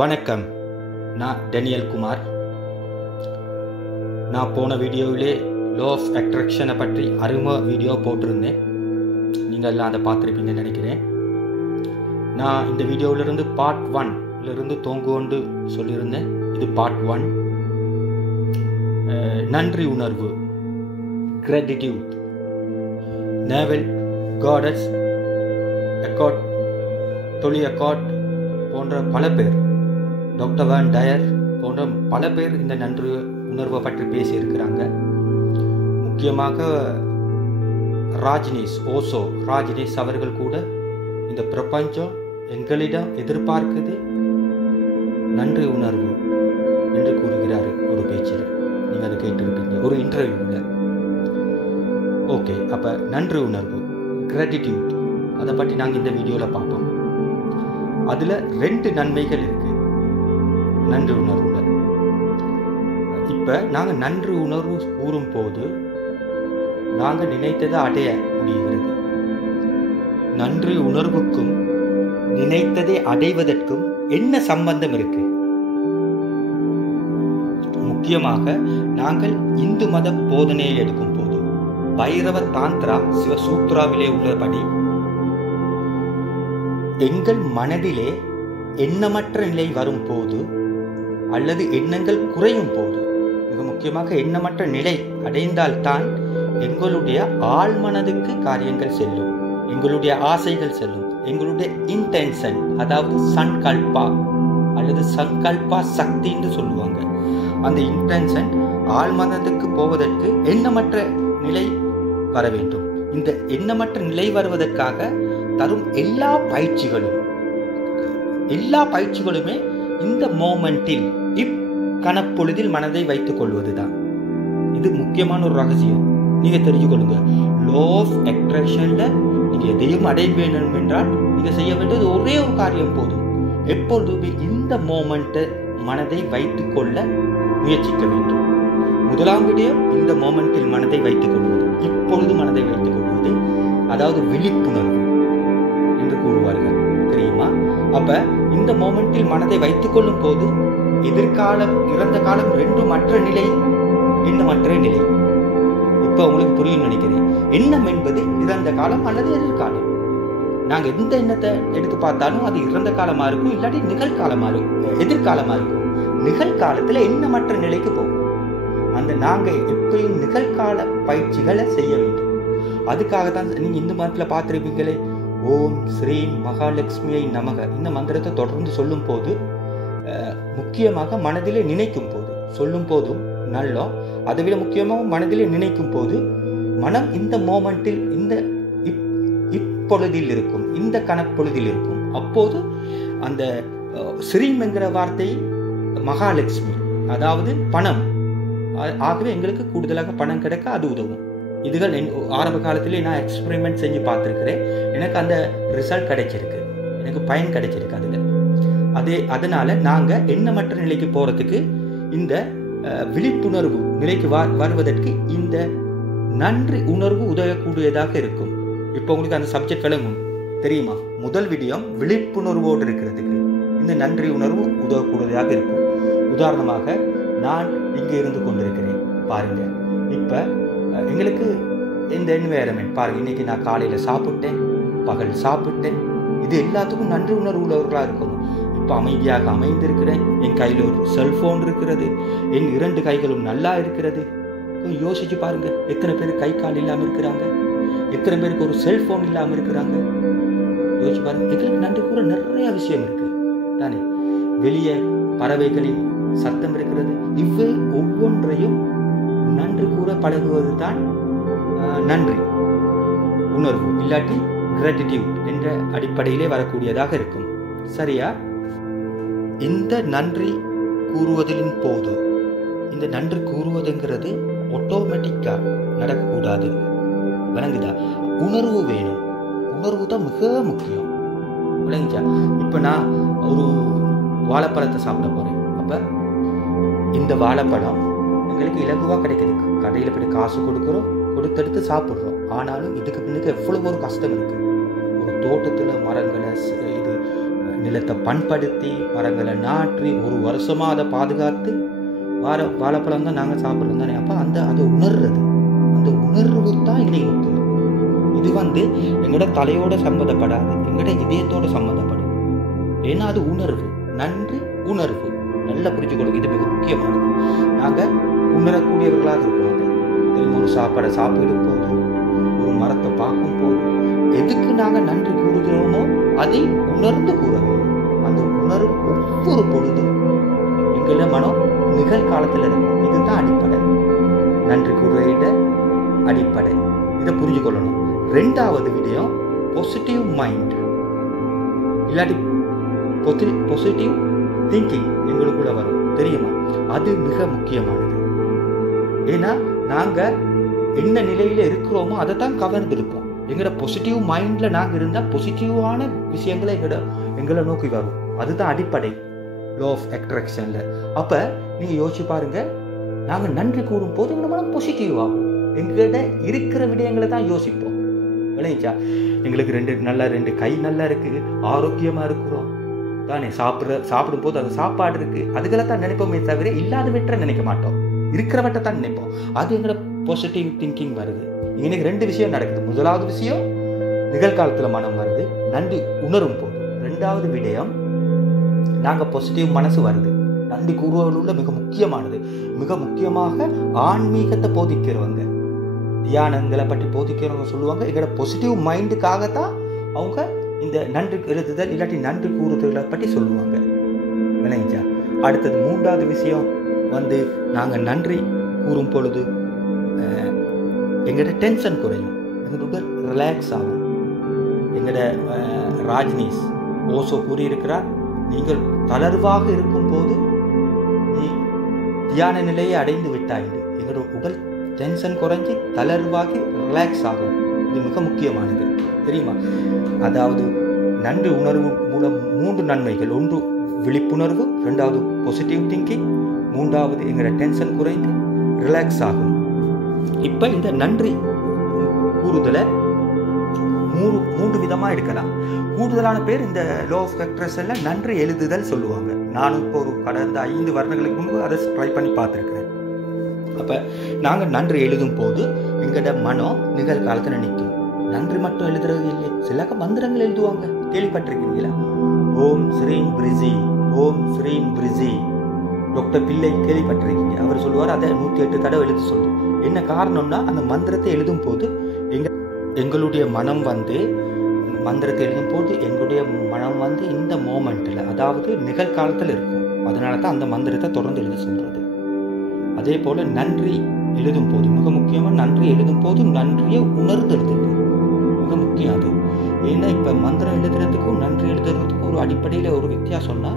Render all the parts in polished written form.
வணக்கம். நான் டேனியல் குமார். நான் போன வீடியோவிலே லா ஆஃப் அட்ராக்ஷனை பற்றி அறிமுக வீடியோ போட்டிருந்தேன். நீங்கள் எல்லாம் அதை பார்த்துருப்பீங்கன்னு நினைக்கிறேன். நான் இந்த வீடியோவிலிருந்து பார்ட் 1 தோங்குகொண்டு சொல்லியிருந்தேன். இது பார்ட் 1. நன்றி உணர்வு, gratitude. Neville Goddard, Eckhart, Tolle Eckhart போன்ற பல பேர், டாக்டர் வான் டயர் போன்ற பல பேர் இந்த நன்றி உணர்வை பற்றி பேசியிருக்கிறாங்க. முக்கியமாக ராஜ்னேஷ் அவர்கள் கூட இந்த பிரபஞ்சம் எங்களிடம் எதிர்பார்க்குது நன்றி உணர்வு என்று கூறுகிறார் ஒரு பேச்சில். நீங்கள் அதை கேட்டிருப்பீங்க ஒரு இன்டர்வியூவில். ஓகே, அப்போ நன்றி உணர்வு, கிராட்டிடியூட், அதை பற்றி நாங்கள் இந்த வீடியோவில் பார்ப்போம். அதில் 2 நன்மைகள் இருக்கு நன்றி உணர்வுல. இப்போ நாங்கள் நன்றி உணர்வு கூறும் போது நாங்கள் நினைத்ததை அடைய முடிகிறது. நன்றி உணர்வுக்கும் நினைத்ததை அடைவதற்கும் என்ன சம்பந்தம் இருக்கு? முக்கியமாக நாங்கள் இந்து மத போதனையை எடுக்கும் போது பைரவ தாந்திரா சிவசூத்ராவிலே உள்ளபடி எங்கள் மனதிலே எண்ணமற்ற நிலை வரும் போது அல்லது எண்ணங்கள் குறையும் போது, மிக முக்கியமாக எண்ணமற்ற நிலை அடைந்தால்தான் எங்களுடைய ஆழ்மனதுக்கு காரியங்கள் செல்லும், எங்களுடைய ஆசைகள் செல்லும், எங்களுடைய இன்டென்ஷன், அதாவது சங்கல்பா அல்லது சங்கல்பா சக்தி என்று சொல்லுவாங்க. அந்த இன்டென்ஷன் ஆழ்மனதுக்கு போவதற்கு எண்ணமற்ற நிலை வர வேண்டும். இந்த எண்ணமற்ற நிலை வருவதற்காக தரும் எல்லா பயிற்சிகளுமே இந்த மோமெண்டில், கணப்பொழுதில் மனதை வைத்துக் கொள்வதுதான். இது முக்கியமான ஒரு ரகசியம். நீங்க தெரிஞ்சுக்கொள்ளுங்க. லா ஆஃப் அட்ராக்ஷன்ல நீங்க எதையும் அடைய வேண்டும் என்றால் நீங்க செய்ய வேண்டியது ஒரே ஒரு காரியம் போதும். எப்பொழுதுமே இந்த மோமெண்ட்டை மனதை வைத்துக் கொள்ள முயற்சிக்க வேண்டும். முதலாம் விடயம் இந்த மோமெண்டில் மனதை வைத்துக் கொள்வது, இப்பொழுது மனதை வைத்துக் கொள்வது, அதாவது விழிப்புணர்வு என்று கூறுவார்கள், தெரியுமா? அப்ப இந்த மோமெண்டில் மனதை வைத்துக் கொள்ளும் போது எதிர்காலம் இறந்த காலம் 2 மற்ற நிலை, எண்ணமற்ற நிலை. இப்ப உங்களுக்கு புரியும் நினைக்கிறேன். எண்ணம் என்பது இறந்த காலம் அல்லது எதிர்காலம். நாங்க எந்த எண்ணத்தை எடுத்து பார்த்தாலும் அது இறந்த காலமா இருக்கும், இல்லாட்டி நிகழ்காலமா இருக்கும், எதிர்காலமா இருக்கும். நிகழ்காலத்துல எண்ணமற்ற நிலைக்கு போகும். அந்த நாங்க எப்பயும் நிகழ்கால பயிற்சிகளை செய்ய வேண்டும். அதுக்காக தான் நீங்க இந்து மதத்துல பார்த்திருப்பீங்களே, ஓம் ஸ்ரீம் மகாலட்சுமியை நமக, இந்த மந்திரத்தை தொடர்ந்து சொல்லும் போது, முக்கியமாக மனதிலே நினைக்கும் போது, சொல்லும் போதும் நல்லோ, அதை விட முக்கியமாக மனதிலே நினைக்கும் போது மனம் இந்த மோமெண்டில், இந்த இப்பொழுதில் இருக்கும், இந்த கணப்பொழுதில் இருக்கும். அப்போது அந்த ஸ்ரீம் என்கிற வார்த்தை மகாலட்சுமி, அதாவது பணம். ஆகவே எங்களுக்கு கூடுதலாக பணம் கிடைக்க அது உதவும். இதுகள் ஆரம்ப காலத்திலே நான் எக்ஸ்பெரிமெண்ட் செஞ்சு பார்த்துருக்கிறேன். எனக்கு அந்த ரிசல்ட் கிடைச்சிருக்கு, எனக்கு பயன் கிடைச்சிருக்கு அதில். அதனால நாங்கள் எண்ணமற்ற நிலைக்கு போகிறதுக்கு, இந்த விழிப்புணர்வு நிலைக்கு வருவதற்கு இந்த நன்றி உணர்வு உதவக்கூடியதாக இருக்கும். இப்போ உங்களுக்கு அந்த சப்ஜெக்ட் விளங்கும், தெரியுமா? முதல் விடயம் விழிப்புணர்வோடு இருக்கிறதுக்கு இந்த நன்றி உணர்வு உதவக்கூடியதாக இருக்கும். உதாரணமாக நான் இங்கே இருந்து கொண்டிருக்கிறேன் பாருங்க. இப்போ எங்களுக்கு இந்த என்வைரன்மெண்ட் பாருங்க. இன்னைக்கு நான் காலையில் சாப்பிட்டேன், பகல் சாப்பிட்டேன். இது எல்லாத்துக்கும் நன்றி உணர்வு உள்ளவர்களாக இருக்கணும். இப்போ அமைதியாக அமைந்திருக்கிறேன். என் கையில் ஒரு செல்போன் இருக்கிறது, என் 2 கைகளும் நல்லா இருக்கிறது. யோசிச்சு பாருங்க, எத்தனை பேர் கை கால் இல்லாமல் இருக்கிறாங்க, எத்தனை பேருக்கு ஒரு செல்போன் இல்லாமல் இருக்கிறாங்க. யோசிச்சு பாருங்க. எங்களுக்கு நன்றி கூற நிறைய விஷயம் இருக்கு தானே. வெளியே பறவைகளின் சத்தம் இருக்கிறது. இவ்வே ஒவ்வொன்றையும் நன்றி கூற பழகுவது தான் நன்றி உணர்வு, இல்லாட்டி கிராட்டிடியூட் என்ற அடிப்படையிலே வரக்கூடியதாக இருக்கும். சரியா? இந்த நன்றி கூறுவதின் போது, இந்த நன்றி கூறுவதுங்கிறது ஆட்டோமேட்டிக்கா நடக்கக்கூடாது. விளங்குதா? உணர்வு வேணும். உணர்வு தான் மிக முக்கியம். விளங்குச்சா? இப்போ நான் ஒரு வாழைப்பழத்தை சாப்பிட போறேன். அப்ப இந்த வாழைப்பழம் எங்களுக்கு இலகுவாக கிடைக்குது. கடையில் போய் காசு கொடுக்குறோம், கொடுத்தெடுத்து சாப்பிட்றோம். ஆனாலும் இதுக்கு பின்னுக்கு எவ்வளவு ஒரு கஷ்டம் இருக்கு. ஒரு தோட்டத்தில் மரங்களை இது நிலத்தை பண்படுத்தி மரங்களை நாற்றி ஒரு வருஷமாக அதை பாதுகாத்து வாழைப்பழம் தான் நாங்கள் சாப்பிட்றோம் தானே. அப்போ அதை உணர்றது, அந்த உணர்வு தான் இன்னைக்கு முக்கியம். இது எங்களோட தலையோட சம்மந்தப்படாது, எங்களோட இதயத்தோட சம்மந்தப்படும். ஏன்னா அது உணர்வு, நன்றி உணர்வு. நல்லா புரிஞ்சுக்கொள்ளுங்க, இது மிக முக்கியமானது. நாங்கள் உணரக்கூடியவர்களாக இருக்கணும். திரும்ப ஒரு சாப்பாடை சாப்பிடும் போது, ஒரு மரத்தை பார்க்கும் போது எதுக்கு நாங்கள் நன்றி கூறுகிறோமோ அதை உணர்ந்து கூற வேண்டும். அந்த உணர்வு ஒவ்வொரு பொழுதும் எங்களோட மனம் நிகழ்காலத்தில் இருக்கும். இதுதான் அடிப்படை, நன்றி கூறுகிற அடிப்படை. இதை புரிஞ்சுக்கொள்ளணும். ரெண்டாவது விடயம் பாசிட்டிவ் மைண்ட் இல்லாட்டி பாசிட்டிவ் திங்கிங் எங்களுக்குள்ள வரும் தெரியுமா? அது மிக முக்கியமானது. ஏன்னா நாங்கள் என்ன நிலையில இருக்கிறோமோ அதை தான் கவர்ந்திருப்போம். எங்களோட பாசிட்டிவ் மைண்ட்ல நாங்கள் இருந்தால் பாசிட்டிவான விஷயங்களை எங்களை நோக்கி வரும். அதுதான் அடிப்படை லா ஆஃப் அட்ராக்ஷன்ல. அப்ப நீங்க யோசிச்சு பாருங்க, நாங்கள் நன்றி கூறும் போது எங்களோட மனம் பாசிட்டிவ் ஆகும். எங்கள்கிட்ட இருக்கிற விடயங்களை தான் யோசிப்போம். விளைஞ்சா எங்களுக்கு ரெண்டு கை நல்லா இருக்கு, ஆரோக்கியமா இருக்கிறோம் தானே, சாப்பிடும் போது அது சாப்பாடு இருக்கு, அதுகளை தான் நினைப்போமே தவிர இல்லாதவற்றை நினைக்க மாட்டோம், இருக்கிறவற்றை தான் நினைப்போம். அது எங்களோட பாசிட்டிவ் திங்கிங் வருது. இன்னைக்கு ரெண்டு விஷயம் நடக்குது. முதலாவது விஷயம் நிகழ்காலத்துல மனம் வருது, நன்றி உணரும் போது. ரெண்டாவது விடயம் நாங்கள் பாசிட்டிவ் மனசு வருது. நன்றி கூறுவதில் மிக முக்கியமானது, மிக முக்கியமாக ஆன்மீகத்தை போதிக்கிறவங்க, தியானங்களை பற்றி போதிக்கிறவங்க சொல்லுவாங்க, எங்களோட பாசிட்டிவ் மைண்டுக்காகத்தான் அவங்க இந்த நன்றி எழுதுதல் இல்லாட்டி நன்றி கூறுதலை பற்றி சொல்லுவாங்க. விளைஞ்சா அடுத்தது மூன்றாவது விஷயம் நாங்கள் நன்றி கூறும் பொழுது எங்களோட டென்ஷன் குறையும், எங்களோட ரிலாக்ஸ் ஆகும். எங்களோட ராஜ்னீஷ் ஓசோ கூறியிருக்கிறார், நீங்கள் தளர்வாக இருக்கும் போது நீ தியான நிலையை அடைந்து விட்டாயிரு. எங்களோட உடல் டென்ஷன் குறைஞ்சி தளர்வாகி ரிலாக்ஸ் ஆகும். இது மிக முக்கியமானது தெரியுமா? அதாவது நன்றி உணர்வு மூலம் 3 நன்மைகள். ஒன்று விழிப்புணர்வு, ரெண்டாவது பாசிட்டிவ் திங்கிங், மூன்றாவது எங்களோட டென்ஷன் குறைந்து ரிலாக்ஸ் ஆகும். இப்போ இந்த நன்றி கூறுதலை மூன்று விதமாக எடுக்கலாம். கூடுதலான பேர் இந்த லா ஆஃப் அட்ராக்ஷன்ல நன்றி எழுதுதல் சொல்லுவாங்க. நானும் இப்போ ஒரு கடந்த 5 வருடங்களுக்கு முன்பு அதை ட்ரை பண்ணி பார்த்துருக்கிறேன். அப்போ நாங்கள் நன்றி எழுதும் போது எங்களோட மனம் நிகழ்காலத்தில் நிற்கும். நன்றி மட்டும் எழுதுறது இல்லை, சில மந்திரங்கள் எழுதுவாங்க, கேள்விப்பட்டிருக்கீங்களா? ஓம் ஸ்ரீம் பிரிசி, ஓம் ஸ்ரீம் பிரிசி. டாக்டர் பிள்ளை கேள்விப்பட்டிருக்கீங்க, அவர் சொல்லுவார் அதை 108 தடவை எழுத சொல்லு. என்ன காரணம்னா அந்த மந்திரத்தை எழுதும் போது எங்களுடைய மனம் மந்திரத்தை எழுதும் போது எங்களுடைய மனம் இந்த மோமெண்ட்டில், அதாவது நிகழ்காலத்தில் இருக்கும். அதனால தான் அந்த மந்திரத்தை தொடர்ந்து எழுத சொல்றது. அதே போல நன்றி எழுதும் போது மிக முக்கியமாக நன்றி எழுதும் போது நன்றியை உணர்ந்து எழுதுங்க, மிக முக்கியம் அது. ஏன்னா இப்போ மந்திரம் எழுதுறதுக்கும் நன்றி எழுதுறதுக்கும் ஒரு அடிப்படையில் ஒரு வித்தியாசம்னா,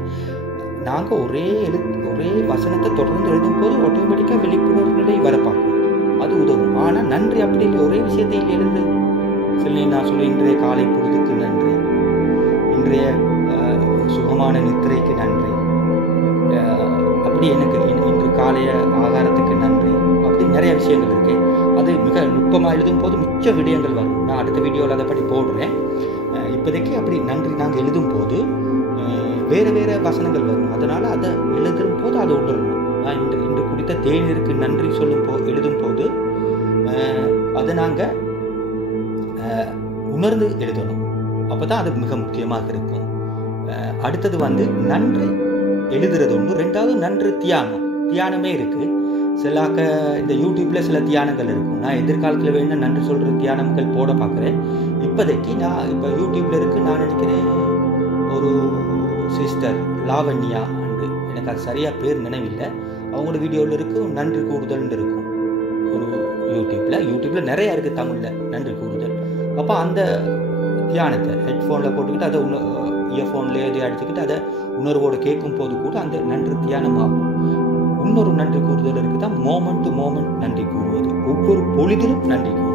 நாங்கள் ஒரே வசனத்தை தொடர்ந்து எழுதும் போது ஆட்டோமேட்டிக்காக விழிப்புணர்வு நிலை வர பார்க்கும், அது உதவும். ஆனால் நன்றி அப்படி இல்லை, ஒரே விஷயத்தை எழுது. சில நான் சொல்ல, இன்றைய காலை பொழுதுக்கு நன்றி, இன்றைய சுகமான நித்திரைக்கு நன்றி, அப்படி எனக்கு இன்று காலைய ஆகாரத்துக்கு நன்றி, அப்படி நிறைய விஷயங்கள் இருக்கு. அது மிக நுட்பமாக எழுதும் போது மிச்ச விடயங்கள் வரும். நான் அடுத்த வீடியோவில் அதை பற்றி போடுறேன். இப்போதைக்கு அப்படி நன்றி நாங்கள் எழுதும் போது வேறு வசனங்கள் வரும். அதனால் அதை எழுதும் போது அதை உணரணும். நான் இன்று குடித்த தேநீருக்கு நன்றி எழுதும் போது அதை நாங்கள் உணர்ந்து எழுதணும். அப்போ தான் அது மிக முக்கியமாக இருக்கும். அடுத்தது நன்றி எழுதுறது ஒன்று. ரெண்டாவது நன்றி தியானமே இருக்குது. சிலாக்க இந்த யூடியூப்பில் சில தியானங்கள் இருக்கும். நான் எதிர்காலத்தில் வேணும் நன்றி சொல்கிற தியானங்கள் போட பார்க்குறேன். இப்போதைக்கு நான் இப்போ யூடியூப்பில் இருக்குது. நான் நினைக்கிறேன் ஒரு சிஸ்டர் லாவண்யா அன்று, எனக்கு அது சரியாக பேர் நினைவில்லை, அவங்களோட வீடியோவில் இருக்கும் நன்றி கூறுதல் இருக்கும். ஒரு யூடியூப்பில் நிறையா இருக்குது தமிழில் நன்றி கூறுதல். அப்போ அந்த தியானத்தை ஹெட்ஃபோனில் போட்டுக்கிட்டு அதை இயர்ஃபோன்லேயே அடிச்சுக்கிட்டு அதை உணர்வோடு கேட்கும் போது கூட அந்த நன்றி தியானம் ஆகும். இன்னொரு நன்றி கூறுதல் இருக்குது தான் மோமெண்ட் டு மோமெண்ட் நன்றி கூறுவது, ஒவ்வொரு பொழுதிலும் நன்றி கூறுவது.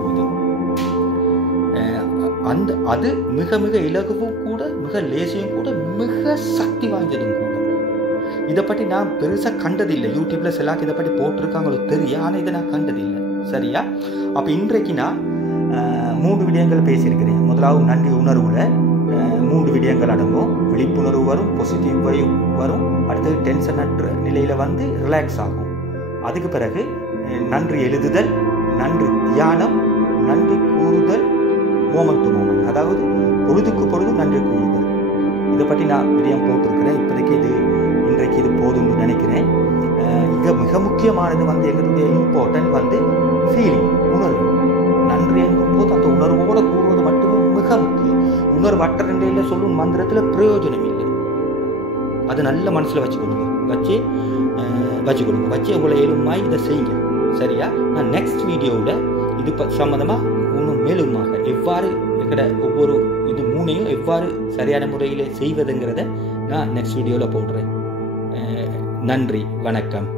அது மிக மிக இலகுவும் கூட, மிக லேசியும் கூட, மிக சக்தி வாய்ந்ததும் கூட. இதை பற்றி நான் பெருசாக கண்டதில்லை. யூடியூப்பில் சிலாக்கு இதை பற்றி போட்டிருக்காங்களோ தெரியும், ஆனால் இதை நான் கண்டதில்லை. சரியா? அப்போ இன்றைக்கு நான் 3 விடயங்கள் பேசியிருக்கிறேன். முதலாவது நன்றி உணர்வில், 3 விடயங்கள் அடங்கும். விழிப்புணர்வு வரும், பாசிட்டிவ் வைப் வரும், அடுத்தது டென்ஷன் அற்ற நிலையில் வந்து ரிலாக்ஸ் ஆகும். அதுக்கு பிறகு நன்றி எழுதுதல், நன்றி தியானம், நன்றி கூறுதல், மோமெண்ட் டு மோமெண்ட், அதாவது பொழுதுக்கு பொழுது நன்றி கூறுதல். இதை பற்றி நான் விடயம் போட்டிருக்கிறேன். இப்போதைக்கு இன்றைக்கு இது போதும்னு நினைக்கிறேன். இங்கே மிக முக்கியமானது வந்து எங்களுடைய இம்பார்ட்டன்ட் வந்து ஃபீலிங், உணர்வு. நன்றி என்கும் போது அந்த உணர்வோடு கூறுவது மட்டுமே மிக முக்கியம். உணர்வு அற்ற நிலையில் சொல்லும் மந்திரத்தில் பிரயோஜனம் இல்லை. அது நல்ல மனசில் வச்சுக்கொள்ளுங்க, வச்சு உங்களை எழுமாய் இதை செய்யுங்க. சரியா? நான் நெக்ஸ்ட் வீடியோவில் இது சம்மந்தமாக இன்னும் மேலுமாக எவ்வாறு எங்கட ஒவ்வொரு இது 3ஐயும் எவ்வாறு சரியான முறையில் செய்வதுங்கிறத நான் நெக்ஸ்ட் வீடியோவில் போடுறேன். நன்றி, வணக்கம்.